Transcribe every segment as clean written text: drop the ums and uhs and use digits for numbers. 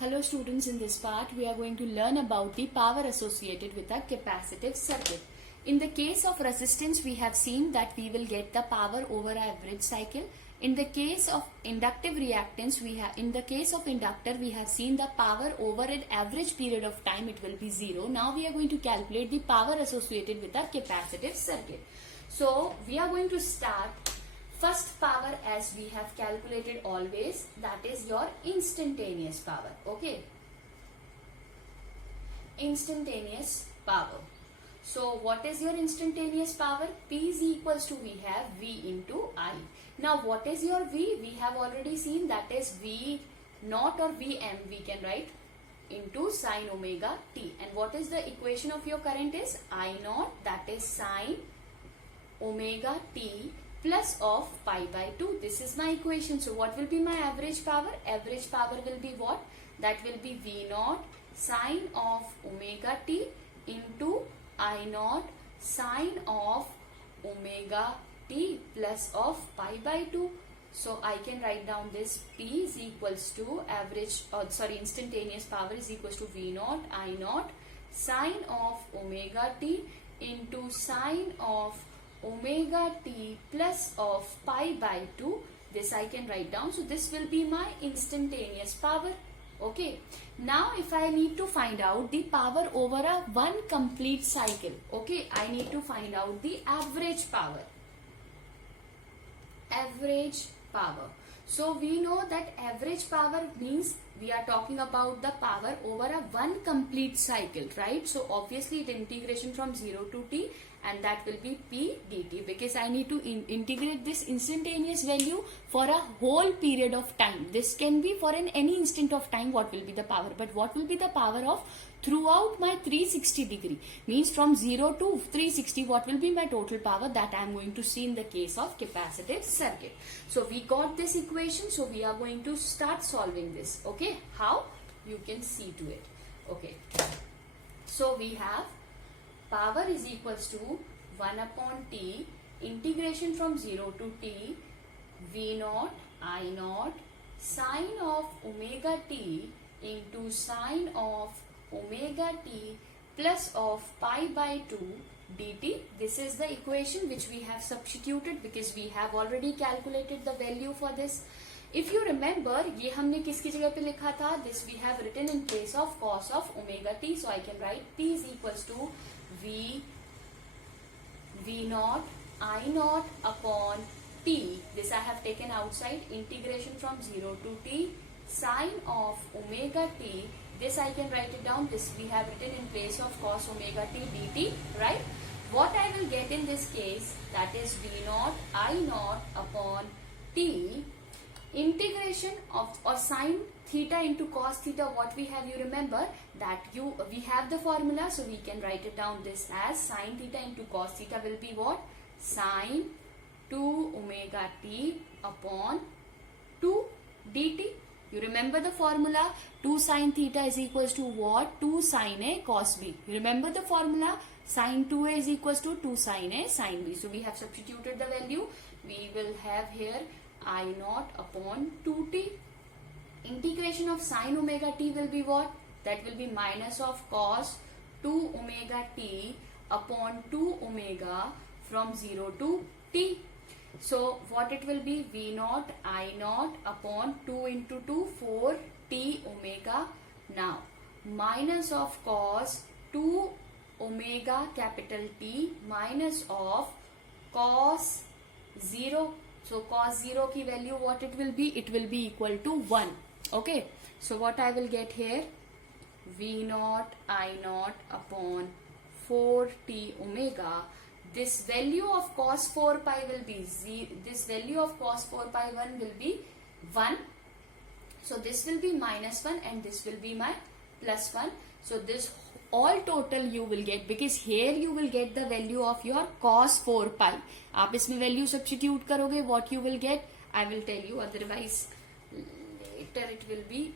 Hello students, in this part we are going to learn about the power associated with a capacitive circuit. In the case of resistance, we have seen that we will get the power over average cycle. In the case of inductive reactance, in the case of inductor we have seen the power over an average period of time, it will be 0. Now we are going to calculate the power associated with a capacitive circuit. So we are going to start first power as we have calculated always, that is your instantaneous power. Okay, instantaneous power. So what is your instantaneous power? P is equals to, we have V into I. Now what is your V? We have already seen, that is V naught or Vm, we can write into sine omega t. And what is the equation of your current is I naught, that is sine omega t plus of pi by 2. This is my equation. So what will be my average power? Average power will be what? That will be V naught sine of omega t into I naught sine of omega t plus of pi by 2. So I can write down this P is equals to instantaneous power is equals to V naught I naught sine of omega t into sine of omega t plus of pi by 2. This I can write down. So this will be my instantaneous power. Okay. Now if I need to find out the power over a one complete cycle, okay, I need to find out the average power. Average power. So we know that average power means we are talking about the power over a one complete cycle, right? So obviously it integration from 0 to t, and that will be P dt, because I need to integrate this instantaneous value for a whole period of time. This can be for any instant of time what will be the power, but what will be the power of throughout my 360 degree, means from 0 to 360, what will be my total power, that I am going to see in the case of capacitive circuit. So we got this equation, so we are going to start solving this. Okay, how? You can see to it. Okay, so we have power is equals to 1 upon t integration from 0 to t V naught I naught sine of omega t into sine of omega t plus of pi by 2 dt. This is the equation which we have substituted because we have already calculated the value for this. If you remember, ये हमने किसकी जगह पे लिखा था? This we have written in place of cos of omega t. So I can write P is equals to V naught I naught upon t. This I have taken outside, integration from 0 to t sine of omega t. This I can write it down. This we have written in place of cos omega t dt, right? What I will get in this case, that is V naught I naught upon t integration of or sine theta into cos theta. What we have, you remember that we have the formula, so we can write it down. This as sine theta into cos theta will be what? Sine 2 omega t upon 2 dt. You remember the formula? 2 sine theta is equals to what? 2 sine A cos B. You remember the formula? Sine 2A is equals to 2 sine A sine B. So we have substituted the value. We will have here I naught upon 2t. Integration of sine omega t will be what? That will be minus of cos 2 omega t upon 2 omega from 0 to t. So what it will be? V naught I naught upon 2 into 2, 4 t omega. Now minus of cos 2 omega capital T minus of cos 0. So cos 0 की value what it will be? It will be equal to 1. Okay. So what I will get here? V naught I naught upon 4t omega. This value of cos 4 pi will be 0. This value of cos 4 pi 1 will be 1. So this will be minus 1 and this will be my plus 1. So this all total you will get, because here you will get the value of your cos 4 pi. आप इसमें value substitute करोगे, what you will get I will tell you, otherwise later it will be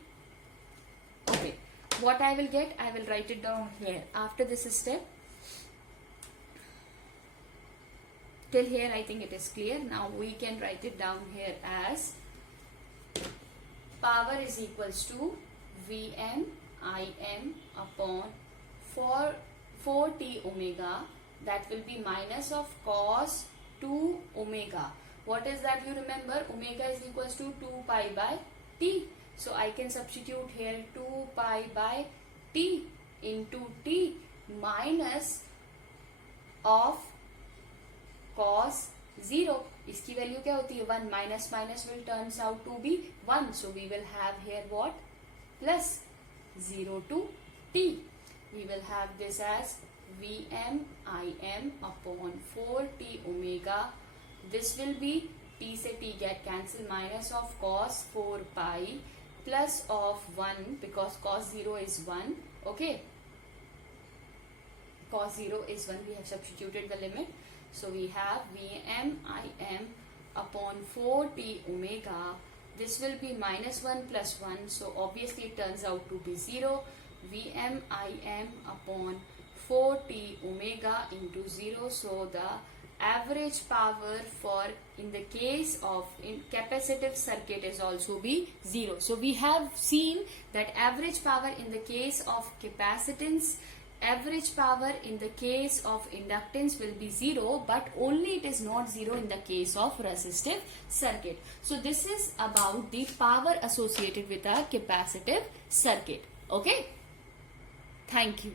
okay. What I will get, I will write it down here. After this step, till here I think it is clear. Now we can write it down here as power is equals to Vm Im upon 4t omega, that will be minus of cos 2 omega. What is that? You remember omega is equals to 2 pi by t. So I can substitute here 2 pi by t into t minus of cos 0. इसकी value क्या होती है 1. Minus minus will turns out to be 1. So we will have here what? Plus 0 to t. We will have this as Vm Im upon 4t omega. This will be t से t get cancel, minus of cos 4 pi plus of 1, because cos 0 is 1. Okay, cos 0 is 1. We have substituted the limit. So we have Vm Im upon 4t omega. This will be minus 1 plus 1. So obviously it turns out to be 0. Vm Im upon 4t omega into 0. So the average power for in the case of in capacitive circuit is also be 0. So we have seen that average power in the case of capacitance, average power in the case of inductance will be 0, but only it is not 0 in the case of resistive circuit. So this is about the power associated with a capacitive circuit. Okay, thank you.